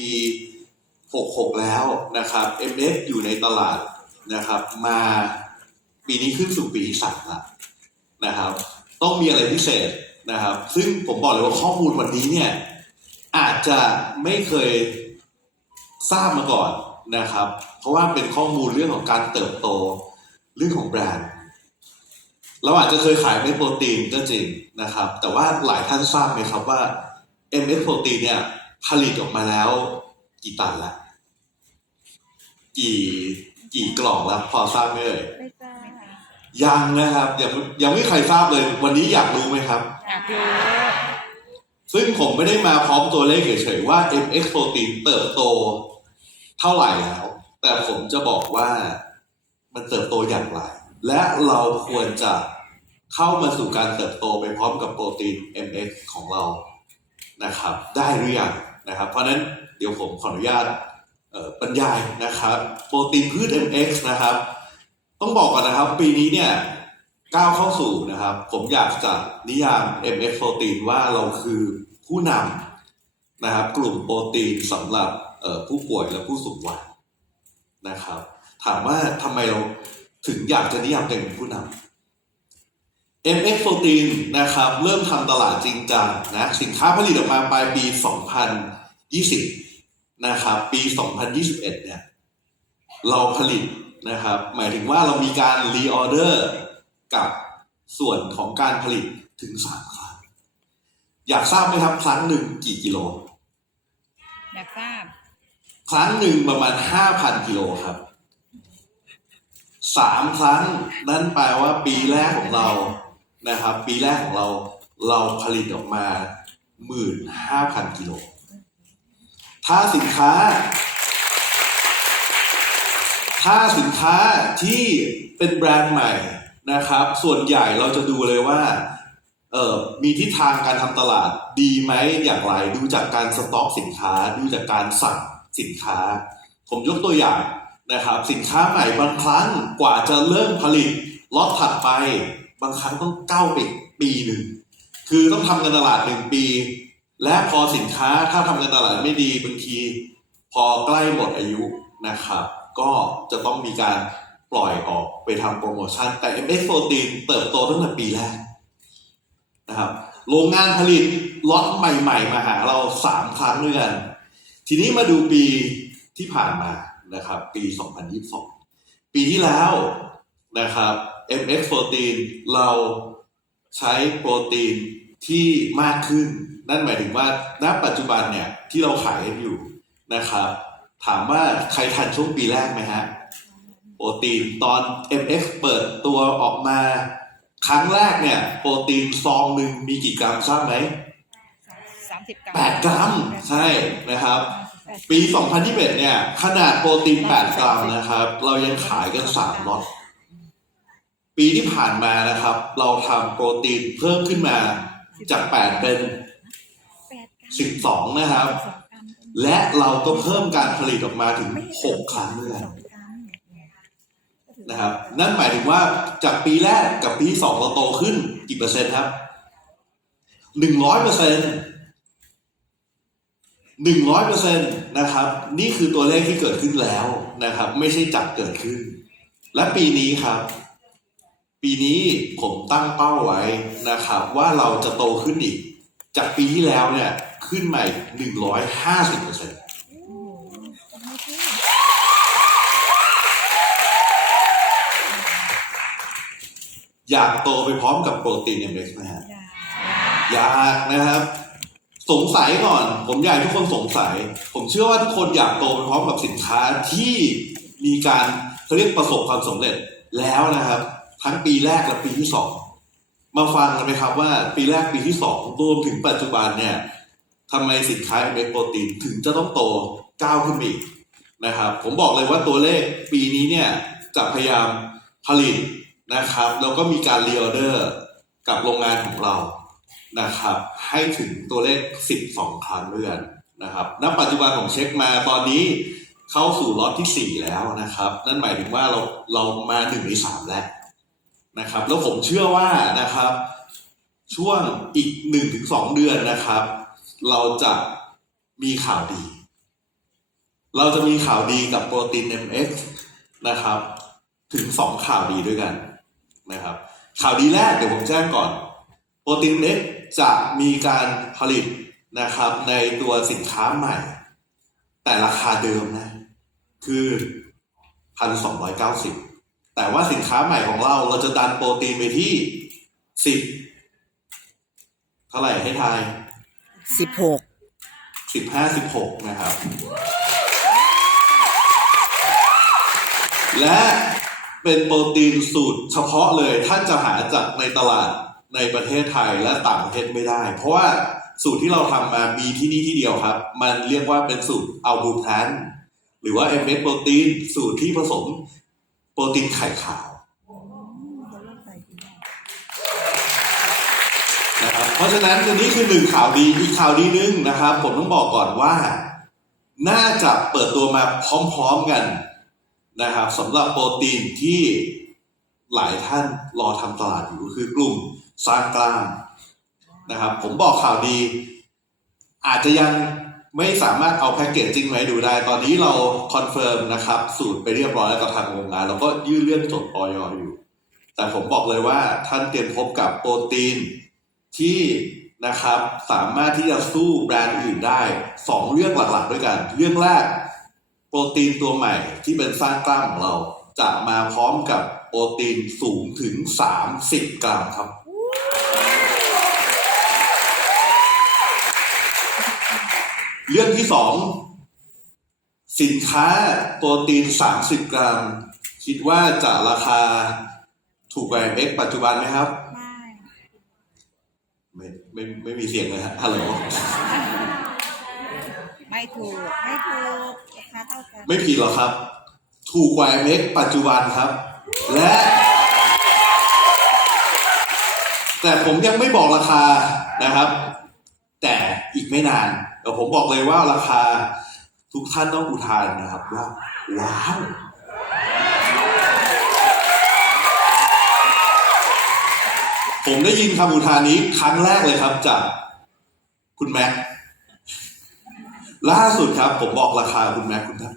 ปี66 แล้วนะครับ MF อยู่ในตลาดนะครับ มาปีนี้ขึ้นสู่ปีที่สามละนะครับ ต้องมีอะไรพิเศษนะครับ ซึ่งผมบอกเลยว่าข้อมูลวันนี้เนี่ยอาจจะไม่เคย ทราบมาก่อนนะครับ เพราะว่าเป็นข้อมูลเรื่องของการเติบโตเรื่องของแบรนด์เราอาจจะเคยขายเม็ดโปรตีนก็จริงนะครับ แต่ว่าหลายท่านทราบไหมครับว่า MS โปรตีนเนี่ยผลิตออกมาแล้วกี่ตันละกี่กี่กล่องละพอทราบไหมเอ่ยไม่ทราบยังนะครับยังยังไม่ใครทราบเลยวันนี้อยากรู้ไหมครับอยากูซึ่งผมไม่ได้มาพร้อมตัวเลขเฉยๆว่า MX โปรตีนเติบโตเท่าไหร่แล้ว แต่ผมจะบอกว่ามันเติบโตอย่างไรและเราควรจะเข้ามาสู่การเติบโตไปพร้อมกับโปรตีน MX ของเรานะครับ ได้หรือยังนะครับ เพราะนั้นเดี๋ยวผมขออนุญาตบรรยายนะครับโปรตีนพืช MX นะครับต้องบอกก่อนนะครับ ปีนี้เนี่ยก้าวเข้าสู่นะครับผมอยากจะนิยาม MX โปรตีนว่าเราคือผู้นำนะครับกลุ่มโปรตีนสำหรับผู้ป่วยและผู้สูงวัยนะครับถามว่าทำไมเราถึงอยากจะนิยามเองเป็นผู้นำ MX โ o t e i นะครับ เริ่มทำตลาดจริงจังนะสินค้าผลิตออกมาปลายปี 2020 นะครับ ปี 2021เนี่ยเราผลิตนะครับ หมายถึงว่าเรามีการรีออเดอร์กับส่วนของการผลิตถึง 3 ครั้งอยากทราบไหมครับ ครั้งหนึ่งกี่กิโล อยากทราบ ครั้งหนึ่งประมาณ 5,000กิโลครับสามครั้ง นั่นแปลว่าปีแรกของเรานะครับปีแรกของเรา เราผลิตออกมา 15,000กิโลถ้าสินค้าถ้าสินค้าที่เป็นแบรนด์ใหม่นะครับ ส่วนใหญ่เราจะดูเลยว่าเออมีทิศทางการทำตลาดดีไหมอย่างไรดูจากการสต็อกสินค้าดูจากการสั่งสินค้า ผมยกตัวอย่างนะครับสินค้าใหม่บางครั้งกว่าจะเริ่มผลิตล็อตถัดไปบางครั้งต้องเก้าปีปีหนึ่ง คือต้องทำการตลาดหนึ่งปี และพอสินค้าถ้าทำการตลาดไม่ดีบางที พอใกล้หมดอายุนะครับ ก็จะต้องมีการปล่อยออกไปทำโปรโมชั่นแต่ MX โฟรตีนเติบโตตั้งแต่ปีแรกนะครับ โรงงานผลิตล็อตใหม่ๆ มาหาเรา 3 ครั้งด้วยกัน ทีนี้มาดูปีที่ผ่านมานะครับ ปี 2022ปีที่แล้วนะครับ MX โปรตีนเราใช้โปรตีนที่มากขึ้นนั่นหมายถึงว่าณปัจจุบันเนี่ยที่เราขายอยู่นะครับ ถามว่าใครทันช่วงปีแรกไหมฮะโปรตีนตอน MX เปิดตัวออกมาครั้งแรกเนี่ย โปรตีนซองหนึ่งมีกี่กรัมทราบไหมสามสิบกรัมแปดกรัมใช่นะครับ ปี 2021เนี่ยขนาดโปรตีน 8 กรัมนะครับ เรายังขายกัน3ล็อตปีที่ผ่านมานะครับ เราทำโปรตีนเพิ่มขึ้นมาจากแปดเป็นสิบสองนะครับ และเราก็เพิ่มการผลิตออกมาถึงหกครั้งเลยนะครับ นั่นหมายถึงว่าจากปีแรกกับปีสองเราโตขึ้นกี่เปอร์เซ็นต์ครับหนึ่งร้อยเปอร์เซ็นต์หนึ่งร้อยเปอร์เซ็นต์นะครับ นี่คือตัวเลขที่เกิดขึ้นแล้วนะครับ ไม่ใช่จักเกิดขึ้น และปีนี้ครับปีนี้ผมตั้งเป้าไว้นะครับ ว่าเราจะโตขึ้นอีก จากปีที่แล้วเนี่ย ขึ้นใหม่หนึ่งร้อยห้าสิบเปอร์เซ็นต์อยากโตไปพร้อมกับโปรตีนเอ็มเอ็กซ์ไหมฮะอยากนะครับ สงสัยก่อนผมอยากทุกคนสงสัย ผมเชื่อว่าทุกคนอยากโตไปพร้อมกับสินค้าที่มีการเขาเรียกประสบความสำเร็จแล้วนะครับทั้งปีแรกและปีที่สอง มาฟังกันไหมครับ ว่าปีแรกปีที่สองรวมถึงปัจจุบันเนี่ยทำไมสินค้าเอโปรตีนถึงจะต้องโตก้าวขึ้นอีกนะครับ ผมบอกเลยว่าตัวเลขปีนี้เนี่ยจะพยายามผลิตนะครับแล้วก็มีการเรียออเดอร์กับโรงงานของเรานะครับ ให้ถึงตัวเลข 12ครั้งเดือนนะครับ ณปัจจุบันผมเช็คมาตอนนี้เข้าสู่ล็อตที่ 4 แล้วนะครับนั่นหมายถึงว่าเราเรามาหนึ่งในสามแล้วนะครับแล้วผมเชื่อว่านะครับ ช่วงอีกหนึ่งถึงสองเดือนนะครับ เราจะมีข่าวดี เราจะมีข่าวดีกับโปรตีน MX นะครับถึงสองข่าวดีด้วยกันนะครับข่าวดีแรกเดี๋ยวผมแจ้งก่อนโปรตีน MX จะมีการผลิตนะครับในตัวสินค้าใหม่ แต่ราคาเดิมนะคือพันสองร้อยเก้าสิบแต่ว่าสินค้าใหม่ของเราเราจะดันโปรตีนไปที่สิบเท่าไหร่ให้ทายสิบหกสิบห้าสิบหกนะครับ และเป็นโปรตีนสูตรเฉพาะเลยท่านจะหาจากในตลาดในประเทศไทยและต่างประเทศไม่ได้ เพราะว่าสูตรที่เราทำมามีที่นี่ที่เดียวครับ มันเรียกว่าเป็นสูตรอัลบูแทนหรือว่าเอเมสโปรตีนสูตรที่ผสมโปรตีนไข่ขาวนะครับเพราะฉะนั้นตัวนี้คือหนึ่งข่าวดี อีกข่าวดีนึงนะครับ ผมต้องบอกก่อนว่าน่าจะเปิดตัวมาพร้อมๆกันนะครับสำหรับโปรตีนที่หลายท่านรอทำตลาดอยู่คือกลุ่มสร้างกล้ามนะครับ ผมบอกข่าวดีอาจจะยังไม่สามารถเอาแพ็กเกจจริงไว้ดูได้ตอนนี้เราคอนเฟิร์มนะครับ สูตรไปเรียบร้อยแล้วกับทางโรงงานแล้วก็ยื่นเรื่องจดออยอยู่ แต่ผมบอกเลยว่าท่านเตรียมพบกับโปรตีนที่นะครับสามารถที่จะสู้แบรนด์อื่นได้2เรื่องหลักๆด้วยกันเรื่องแรก โปรตีนตัวใหม่ที่เป็นสร้างกล้ามของเราจะมาพร้อมกับโปรตีนสูงถึง30กรัมครับเรื่องที่สองสินค้าโปรตีน 30 กรัม คิดว่าจะราคา ถูกกว่าเอ็กปัจจุบันไหมครับ ไม่ ไม่ไม่มีเสียงเลยฮะฮัลโหลไม่ถูก ไม่ถูกราคาเท่ากัน ไม่ผิดหรอครับ ถูกกว่าเอ็กปัจจุบันครับ และ แต่ผมยังไม่บอกราคานะครับ แต่อีกไม่นานแต่ผมบอกเลยว่าราคาทุกท่านต้องอุทานนะครับว่าว้าวผมได้ยินคำอุทานนี้ครั้งแรกเลยครับจากคุณแม็กล่าสุดครับผมบอกราคาคุณแม็กคุณท่าน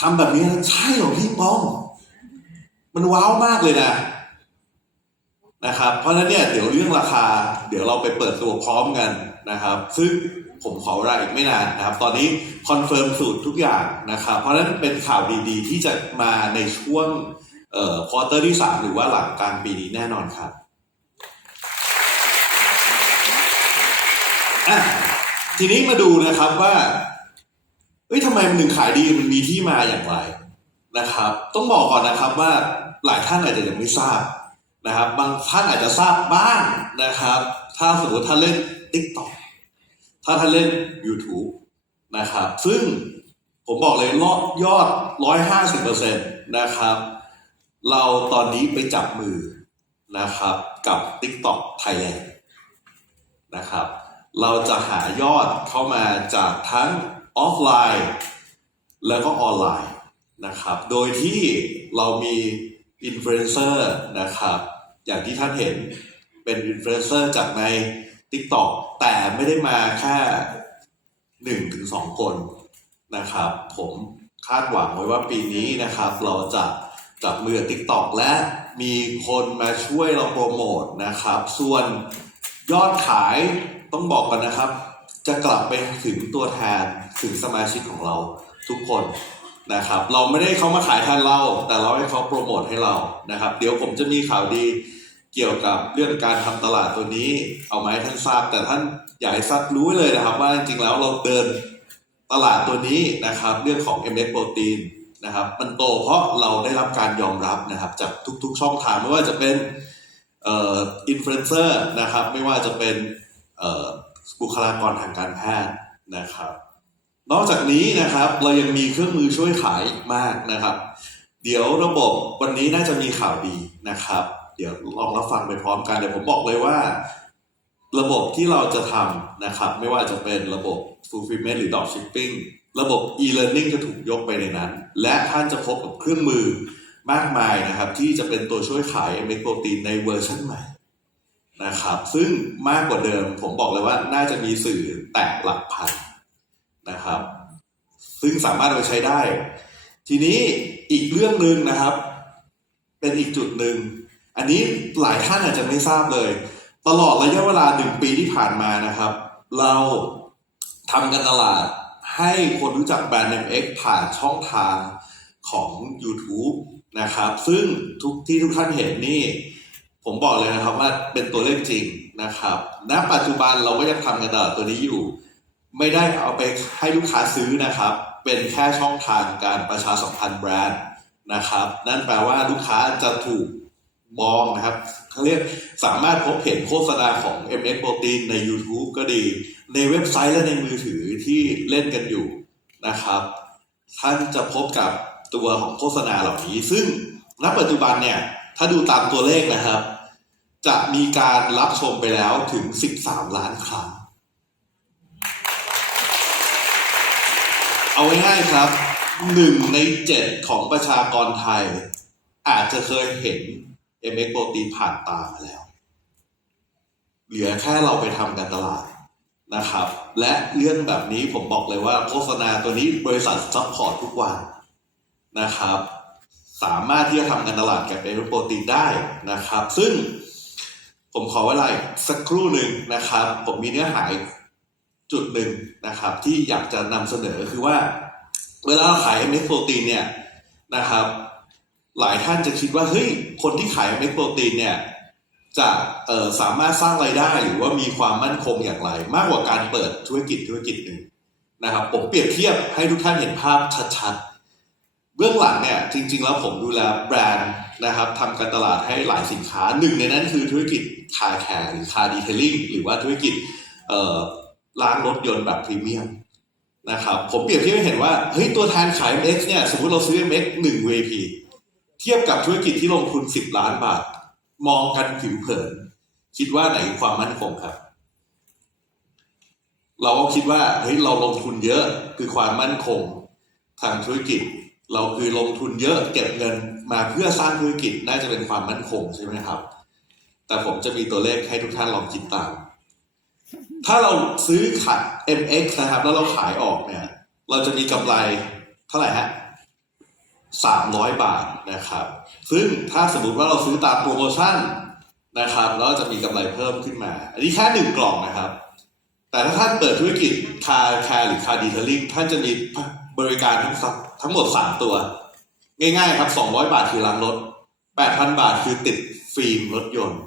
ทำแบบนี้ใช่หรอพี่ป้องมันว้าวมากเลยนะนะครับเพราะฉะนั้นเนี่ยเดี๋ยวเรื่องราคา เดี๋ยวเราไปเปิดตัวพร้อมกันนะครับซึ่งผมขอเวลาอีกไม่นานนะครับตอนนี้คอนเฟิร์มสูตรทุกอย่างนะครับเพราะนั้นเป็นข่าวดีๆ ที่จะมาในช่วงเอ่อควอเตอร์ที่ 3 หรือว่าหลังกลางปีนี้แน่นอนครับ ทีนี้มาดูนะครับว่าเอ้ยทำไมมันถึงขายดี มันมีที่มาอย่างไรนะครับต้องบอกก่อนนะครับว่าหลายท่านอาจจะยังไม่ทราบนะครับบางท่านอาจจะทราบบ้างนะครับถ้าสมมติท่านเล่นติ๊กต็อก ถ้าท่านเล่น YouTube นะครับ ซึ่งผมบอกเลยลอยอด 150%นะครับ เราตอนนี้ไปจับมือนะครับกับ TikTok Thailand นะครับ เราจะหายอดเข้ามาจากทั้งออฟไลน์แล้วก็ออนไลน์นะครับ โดยที่เรามีอินฟลูเอนเซอร์นะครับ อย่างที่ท่านเห็นเป็นอินฟลูเอนเซอร์จากในติต็อกแต่ไม่ได้มาแค่หนึ่งถึงสองคนนะครับ ผมคาดหวังไว้ว่าปีนี้นะครับ เราจะจับมือติต็อกและมีคนมาช่วยเราโปรโมทนะครับ ส่วนยอดขายต้องบอกกันนะครับ จะกลับไปถึงตัวแทนถึงสมาชิกของเราทุกคนนะครับ เราไม่ได้เขามาขายแทนเราแต่เราให้เขาโปรโมทให้เรานะครับ เดี๋ยวผมจะมีข่าวดีเกี่ยวกับเรื่องการทำตลาดตัวนี้เอามาให้ท่านทราบ แต่ท่านอยากให้ทราบรู้เลยนะครับว่าจริงๆแล้วเราเดินตลาดตัวนี้นะครับเรื่องของ MS โปรตีนนะครับมันโตเพราะเราได้รับการยอมรับนะครับ จากทุกๆช่องทาง ไม่ว่าจะเป็นอินฟลูเอนเซอร์นะครับ ไม่ว่าจะเป็นบุคลากรทางการแพทย์นะครับ นอกจากนี้นะครับเรายังมีเครื่องมือช่วยขายมากนะครับ เดี๋ยวระบบวันนี้น่าจะมีข่าวดีนะครับเดี๋ยวลองรับฟังไปพร้อมกันเดี๋ยวผมบอกเลยว่า ระบบที่เราจะทำนะครับ ไม่ว่าจะเป็นระบบ fulfillment หรือ dropshipping ระบบ e-learning จะถูกยกไปในนั้น และท่านจะพบกับเครื่องมือมากมายนะครับ ที่จะเป็นตัวช่วยขายเมกโปรตีนในเวอร์ชันใหม่นะครับ ซึ่งมากกว่าเดิมผมบอกเลยว่าน่าจะมีสื่อ แตกหลักพันนะครับ ซึ่งสามารถเอาไปใช้ได้ ทีนี้อีกเรื่องหนึ่งนะครับ เป็นอีกจุดหนึ่งอันนี้หลายท่านอาจจะไม่ทราบเลย ตลอดระยะเวลาหนึ่งปีที่ผ่านมานะครับ เราทำกันตลาดให้คนรู้จักแบรนด์ MX ผ่านช่องทางของ YouTube นะครับซึ่งทุกที่ทุกท่านเห็นนี่ผมบอกเลยนะครับว่าเป็นตัวเลขจริงนะครับณปัจจุบันเราก็ยังทำกันตลาดตัวนี้อยู่ ไม่ได้เอาไปให้ลูกค้าซื้อนะครับเป็นแค่ช่องทางการประชาสัมพันธ์แบรนด์นะครับนั่นแปลว่าลูกค้าจะถูกบองนะครับเขาเรียกสามารถพบเห็นโฆษณาของ MX Protein ใน YouTube ก็ดี ในเว็บไซต์และในมือถือที่เล่นกันอยู่นะครับ ท่านจะพบกับตัวของโฆษณาเหล่านี้ ซึ่งณปัจจุบันเนี่ย ถ้าดูตามตัวเลขนะครับ จะมีการรับชมไปแล้วถึง 13 ล้านครั้งเอาง่ายครับหนึ่งในเจ็ดของประชากรไทย อาจจะเคยเห็นเเอ็กโปรตีนผ่านตามาแล้ว เหลือแค่เราไปทำการตลาดนะครับ และเรื่องแบบนี้ผมบอกเลยว่า โฆษณาตัวนี้บริษัทซัพพอร์ตทุกวันนะครับ สามารถที่จะทำการตลาดกับเอเมโปรตีนได้นะครับ ซึ่งผมขอเวลาสักครู่หนึ่งนะครับ ผมมีเนื้อหาจุดหนึ่งนะครับ ที่อยากจะนำเสนอ คือว่าเวลาเราขายเอม็กโปรตีนเนี่ยนะครับหลายท่านจะคิดว่าเฮ้ยคนที่ขายเม็ดโปรตีนเนี่ยจะสามารถสร้างไรายได้หรือว่ามีความมั่นคงอย่างไร มากกว่าการเปิดธุรกิจธุรกิจหนึ่งนะครับ ผมเปรียบเทียบให้ทุกท่านเห็นภาพชัด ๆเบื้องหลังเนี่ยจริง ๆ แล้วผมดูแลแบรนด์นะครับทำการตลาดให้หลายสินค้าหนึ่งในนั้นคือธุรกิจคาแคร์หรือคาดีเทลลิ่งหรือว่าธุรกิจล้างรถยนต์แบบพรีเมียมนะครับผมเปรียบเทียบให้เห็นว่าเฮ้ยตัวแทนขาย MX เนี่ยสมมติเราซื้อ MX 1 VP เทียบกับธุรกิจที่ลงทุนสิบล้านบาท มองกันผิวเผินคิดว่าไหนความมั่นคงครับ เราก็คิดว่าเฮ้ยเราลงทุนเยอะคือความมั่นคง ทางธุรกิจเราคือลงทุนเยอะเก็บเงินมาเพื่อสร้างธุรกิจน่าจะเป็นความมั่นคงใช่ไหมครับ แต่ผมจะมีตัวเลขให้ทุกท่านลองจิตตาม ถ้าเราซื้อขัด MX นะครับ แล้วเราขายออกเนี่ยเราจะมีกำไรเท่าไหร่ฮะ300 บาทนะครับ ซึ่งถ้าสมมติว่าเราซื้อตามโปรโมชั่นนะครับแล้วจะมีกำไรเพิ่มขึ้นมา อันนี้แค่หนึ่งกล่องนะครับ แต่ถ้าท่านเปิดธุรกิจคาแคร์หรือคาดีเทลลิ่งท่านจะมีบริการทั้งทั้งหมด 3 ตัว ง่ายๆครับ200 บาทคือล้างรถ 8,000 บาทคือติดฟิล์มรถยนต์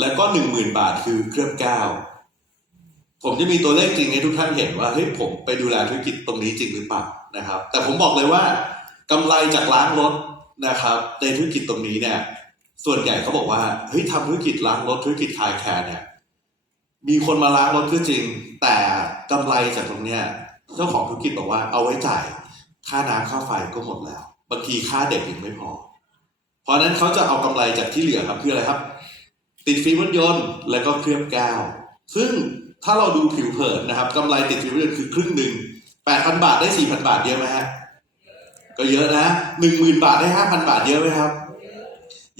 แล้วก็ 10,000 บาทคือเครื่องก้วผมจะมีตัวเลขจริงให้ทุกท่านเห็นว่าเฮ้ยผมไปดูแลธุรกิจตรงนี้จริงหรือเปล่านะครับ แต่ผมบอกเลยว่ากำไรจากล้างรถนะครับในธุรกิจตรงนี้เนี่ยส่วนใหญ่เขาบอกว่าเฮ้ยทำธุรกิจล้างรถ ธุรกิจคายแคร์เนี่ยมีคนมาล้างรถก็จริง แต่กำไรจากตรงเนี้ยเจ้าของธุรกิจบอกว่า เอาไว้จ่ายค่าน้ำค่าไฟก็หมดแล้วบางทีค่าเด็กยังไม่พอ เพราะนั้นเขาจะเอากำไรจากที่เหลือครับคืออะไรครับ ติดฟิล์มรถยนต์แล้วก็เคลือบกาวซึ่งถ้าเราดูผิวเผินนะครับกำไรติดฟิล์มรถยนต์คือครึ่งหนึ่งแปดพันบาทได้สี่พันบาทเดียวไหมฮะก็เยอะนะหนึ่งหมื่นบาทได้ห้าพันบาทเยอะไหมครับ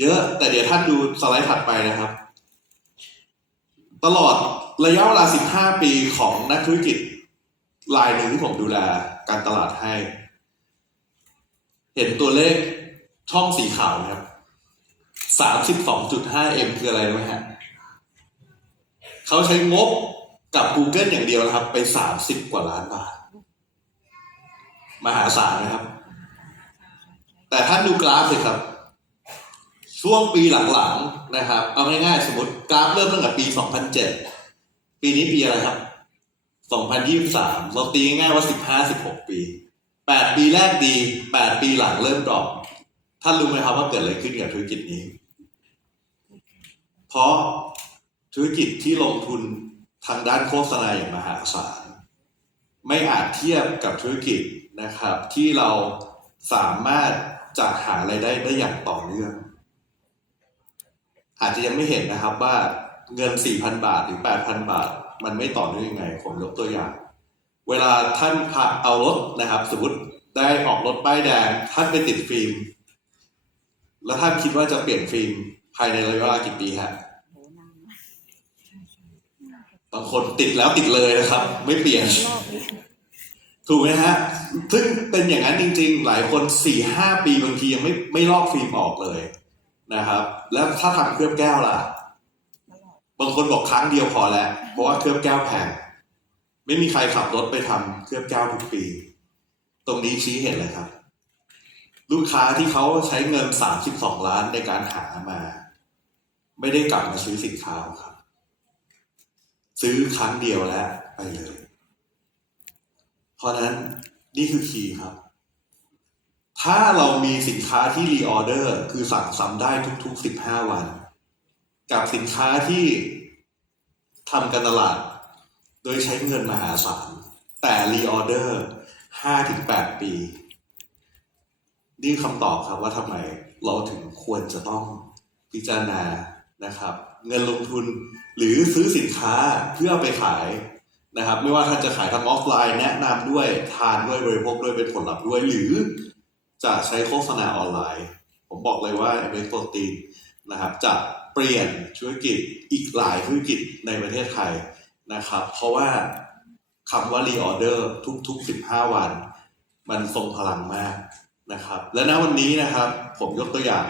เยอะ แต่เดี๋ยวท่านดูสไลด์ถัดไปนะครับ ตลอดระยะเวลาสิบห้าปีของนักธุรกิจรายหนึ่งที่ผมดูแลการตลาดให้ เห็นตัวเลขช่องสีขาวครับสามสิบสองจุดห้าเอ็มคืออะไรรู้ไหมฮะเขาใช้งบกับ Google อย่างเดียวนะครับ ไปสามสิบกว่าล้านบาทมหาศาลนะครับแต่ท่านดูกราฟสิครับ ช่วงปีหลังๆนะครับ เอาง่ายๆสมมติกราฟเริ่มตั้งแต่ปี 2007 ปีนี้ปีอะไรครับ 2023เราตีง่ายๆว่า 15-16 ปี 8 ปีแรกดี 8 ปีหลังเริ่มดรอปท่านรู้ไหมครับว่าเกิดอะไรขึ้นกับธุรกิจนี้ เพราะธุรกิจที่ลงทุนทางด้านโฆษณาอย่างมหาศาล ไม่อาจเทียบกับธุรกิจนะครับ ที่เราสามารถจะหาไรายได้ได้อย่างต่อเนื่อง อาจจะยังไม่เห็นนะครับ ว่าเงิน4,000 บาท หรือ 8,000 บาท มันไม่ต่อเนื่องยังไง ผมยกตัวอย่าง เวลาท่านพาเอารถนะครับสมมติได้ออกรถป้ายแดงท่านไปติดฟิล์มแล้วท่านคิดว่าจะเปลี่ยนฟิล์มภายในระยะเวลากี่ปีฮะบางคนติดแล้วติดเลยนะครับ ไม่เปลี่ยนถูกไหมฮะซึ่งเป็นอย่างนั้นจริง ๆ หลายคนสี่ห้าปีบางทียังไม่ไม่ลอกฟิล์มออกเลยนะครับ แล้วถ้าทำเคลือบแก้วล่ะ บางคนบอกครั้งเดียวพอแล้วเพราะว่าเคลือบแก้วแพง ไม่มีใครขับรถไปทำเคลือบแก้วทุกปี ตรงนี้ชี้เห็นเลยครับ ลูกค้าที่เขาใช้เงินสามสิบสองล้านในการหามา ไม่ได้กลับมาซื้อสินค้าครับ ซื้อครั้งเดียวแล้ว ไปเลยเพราะนั้นนี่คือคีย์ครับ ถ้าเรามีสินค้าที่รีออเดอร์คือสั่งซ้ำได้ทุก ๆ 15 วัน กับสินค้าที่ทำการตลาด โดยใช้เงินมหาศาล แต่รีออเดอร์5-8ปี นี่คำตอบครับว่าทำไมเราถึงควรจะต้อง พิจารณานะครับ เงินลงทุนหรือซื้อสินค้าเพื่อไปขายนะครับไม่ว่าท่านจะขายทางออฟไลน์แนะนำด้วยทานด้วยบริโภคด้วยเป็นผลลัพธ์ด้วยหรือจะใช้โฆษณาออนไลน์ ผมบอกเลยว่าเอเมโปรตีนนะครับ จะเปลี่ยนธุรกิจอีกหลายธุรกิจในประเทศไทยนะครับ เพราะว่าคำว่ารีออเดอร์ทุกๆ15 วัน มันทรงพลังมากนะครับ และณวันนี้นะครับ ผมยกตัวอย่าง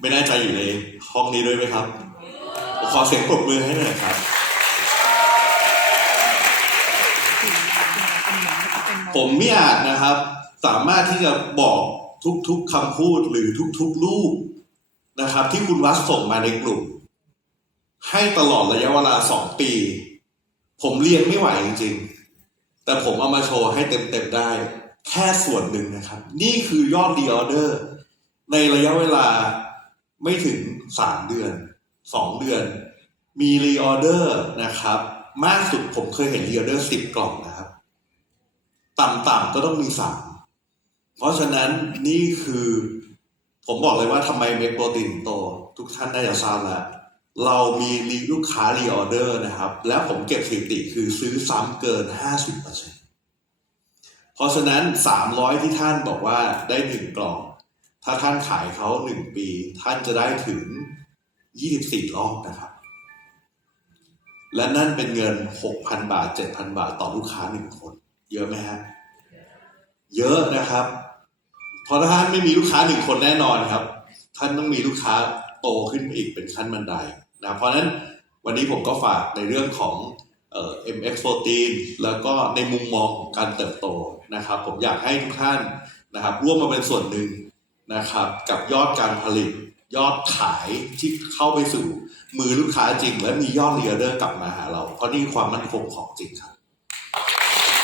ไม่แน่ใจอยู่ในห้องนี้ด้วยไหมครับ ขอเสียงปรบมือให้หน่อยครับผมไม่อาจนะครับ สามารถที่จะบอกทุกๆคำพูดหรือทุกๆรูปนะครับ ที่คุณวัดส่งมาในกลุ่ม ให้ตลอดระยะเวลาสองปี ผมเรียนไม่ไหวจริงๆ แต่ผมเอามาโชว์ให้เต็มๆได้แค่ส่วนหนึ่งนะครับนี่คือยอดดีออเดอร์ในระยะเวลาไม่ถึงสามเดือนสองเดือน มีรีออเดอร์นะครับมากสุดผมเคยเห็นรีออเดอร์สิบกล่องนะครับต่ำๆก็ต้องมีสารเพราะฉะนั้นนี่คือผมบอกเลยว่าทำไมเมกโปรตีนโต ทุกท่านได้จะทราบแล้วเรามีรีลูกค้ารีออเดอร์นะครับ แล้วผมเก็บสถิติคือซื้อซ้ำเกิน 50%เพราะฉะนั้น 300 ที่ท่านบอกว่าได้1กล่อง ถ้าท่านขายเขา 1 ปีท่านจะได้ถึง 24่องนะครับ และนั่นเป็นเงิน 6,000 บาท 7,000 บาทต่อลูกค้า1คนเยอะไหมฮะเยอะนะครับเพราะท่านไม่มีลูกค้าหนึ่งคนแน่นอนครับ ท่านต้องมีลูกค้าโตขึ้นไปอีกเป็นขั้นบันไดนะเพราะะนั้นวันนี้ผมก็ฝากในเรื่องของเอ่อ MX14 แล้วก็ในมุมมองของการเติบโตนะครับ ผมอยากให้ทุกท่านนะครับร่วมมาเป็นส่วนหนึ่งนะครับ กับยอดการผลิต ยอดขายที่เข้าไปสู่มือลูกค้าจริงและมียอดเรียเดอร์กลับมาหาเราเพราะนี่ความมั่นคงของจริงครับ